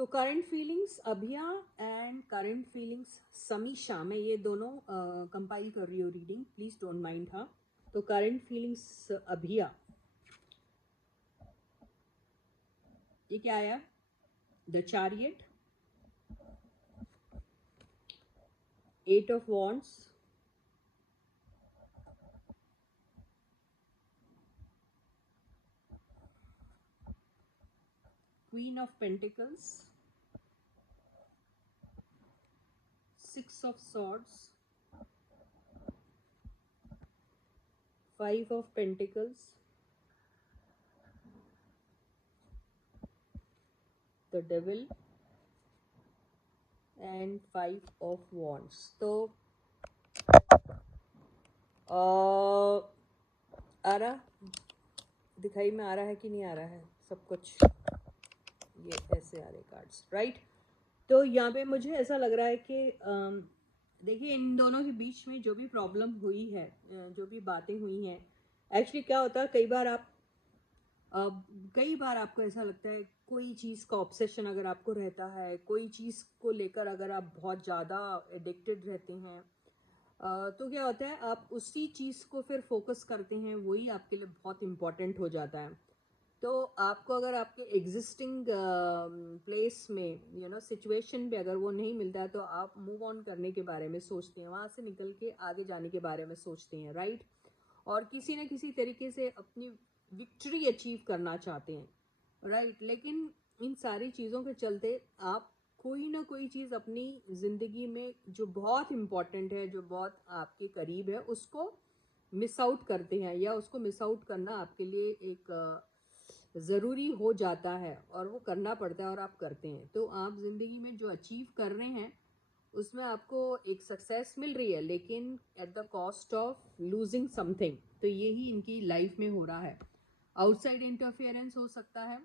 तो current feelings Abhiya and current feelings Samisha, मैं ये दोनों कंपाइल कर रही हूँ रीडिंग, प्लीज डोंट माइंड। हाँ, तो करंट फीलिंग्स अभिया, ये क्या आया? The chariot, 8 of wands, queen of pentacles, 6 of swords, 5 of pentacles, the devil and 5 of wands. तो आ रहा, दिखाई में आ रहा है कि नहीं आ रहा है सब कुछ? ये ऐसे आ रहे कार्ड्स, राइट? तो यहाँ पे मुझे ऐसा लग रहा है कि देखिए, इन दोनों के बीच में जो भी प्रॉब्लम हुई है, जो भी बातें हुई हैं, एक्चुअली क्या होता है, कई बार आपको ऐसा लगता है कोई चीज़ का ऑब्सेशन अगर आपको रहता है, कोई चीज़ को लेकर अगर आप बहुत ज़्यादा एडिक्टेड रहते हैं, तो क्या होता है, आप उसी चीज़ को फिर फोकस करते हैं, वही आपके लिए बहुत इम्पॉर्टेंट हो जाता है। तो आपको अगर आपके एग्जिस्टिंग प्लेस में सिचुएशन पे अगर वो नहीं मिलता है, तो आप मूव ऑन करने के बारे में सोचते हैं, वहाँ से निकल के आगे जाने के बारे में सोचते हैं, राइट? और किसी न किसी तरीके से अपनी विक्ट्री अचीव करना चाहते हैं, राइट? लेकिन इन सारी चीज़ों के चलते आप कोई ना कोई चीज़ अपनी ज़िंदगी में जो बहुत इम्पॉर्टेंट है, जो बहुत आपके करीब है, उसको मिस आउट करते हैं, या उसको मिस आउट करना आपके लिए एक ज़रूरी हो जाता है, और वो करना पड़ता है और आप करते हैं। तो आप ज़िंदगी में जो अचीव कर रहे हैं उसमें आपको एक सक्सेस मिल रही है, लेकिन at the cost of losing something. तो यही इनकी लाइफ में हो रहा है। आउटसाइड इंटरफेरेंस हो सकता है,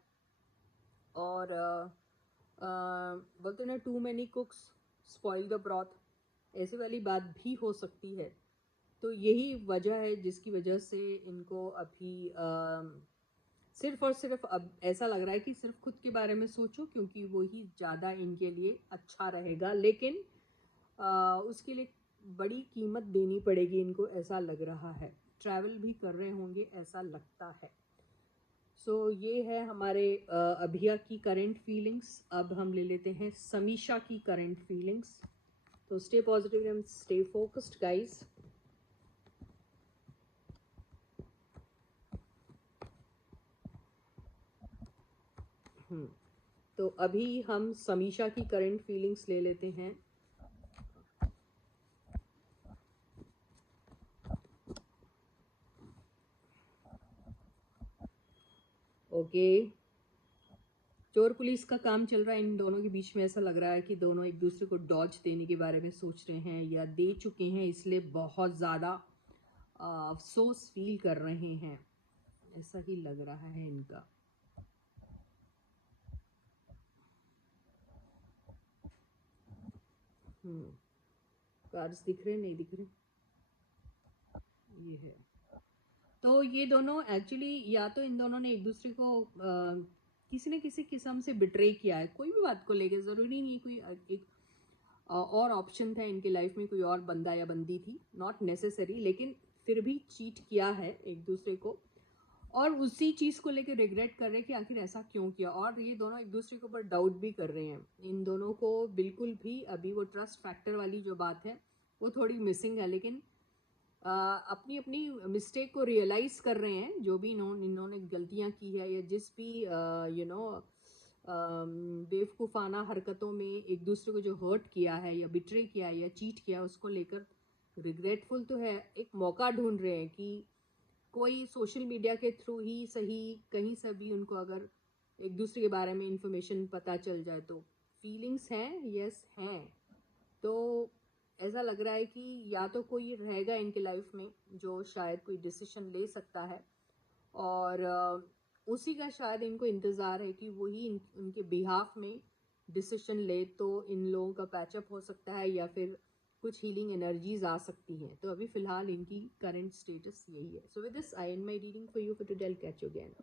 और बोलते ना, too many cooks spoil the broth, ऐसे वाली बात भी हो सकती है। तो यही वजह है जिसकी वजह से इनको अभी सिर्फ और सिर्फ अब ऐसा लग रहा है कि सिर्फ खुद के बारे में सोचो, क्योंकि वही ज़्यादा इनके लिए अच्छा रहेगा। लेकिन उसके लिए बड़ी कीमत देनी पड़ेगी इनको, ऐसा लग रहा है। ट्रैवल भी कर रहे होंगे ऐसा लगता है। सो ये है हमारे अभिया की करंट फीलिंग्स। अब हम ले लेते हैं समीशा की करंट फीलिंग्स। तो stay positive and stay focused guys. तो अभी हम समीशा की करंट फीलिंग्स ले लेते हैं। ओके, चोर पुलिस का काम चल रहा है इन दोनों के बीच में। ऐसा लग रहा है कि दोनों एक दूसरे को डॉज देने के बारे में सोच रहे हैं, या दे चुके हैं, इसलिए बहुत ज़्यादा अफसोस फील कर रहे हैं, ऐसा ही लग रहा है इनका। कार्ड्स दिख रहे, नहीं दिख रहे? ये है। तो ये दोनों एक्चुअली, या तो इन दोनों ने एक दूसरे को किसी न किसी किस्म से बिट्रे किया है, कोई भी बात को लेकर। ज़रूरी नहीं कोई एक और ऑप्शन था इनकी लाइफ में, कोई और बंदा या बंदी थी, नॉट नेसेसरी, लेकिन फिर भी चीट किया है एक दूसरे को, और उसी चीज़ को लेकर रिग्रेट कर रहे हैं कि आखिर ऐसा क्यों किया। और ये दोनों एक दूसरे के ऊपर डाउट भी कर रहे हैं। इन दोनों को बिल्कुल भी अभी वो ट्रस्ट फैक्टर वाली जो बात है वो थोड़ी मिसिंग है, लेकिन अपनी अपनी मिस्टेक को रियलाइज़ कर रहे हैं। जो भी इन्होंने गलतियां की है, या जिस भी बेवकूफ़ाना हरकतों में एक दूसरे को जो हर्ट किया है, या बिट्रे किया है, या चीट किया है, उसको लेकर रिग्रेटफुल तो है। एक मौका ढूंढ रहे हैं कि कोई सोशल मीडिया के थ्रू ही सही, कहीं से भी उनको अगर एक दूसरे के बारे में इंफॉर्मेशन पता चल जाए। तो फीलिंग्स हैं, यस हैं। तो ऐसा लग रहा है कि या तो कोई रहेगा इनके लाइफ में जो शायद कोई डिसीजन ले सकता है, और उसी का शायद इनको इंतज़ार है कि वही उनके बिहाफ में डिसीजन ले, तो इन लोगों का पैचअप हो सकता है, या फिर कुछ हीलिंग एनर्जीज आ सकती हैं। तो अभी फ़िलहाल इनकी करंट स्टेटस यही है। So with this I and my reading for you for today. I will catch you again.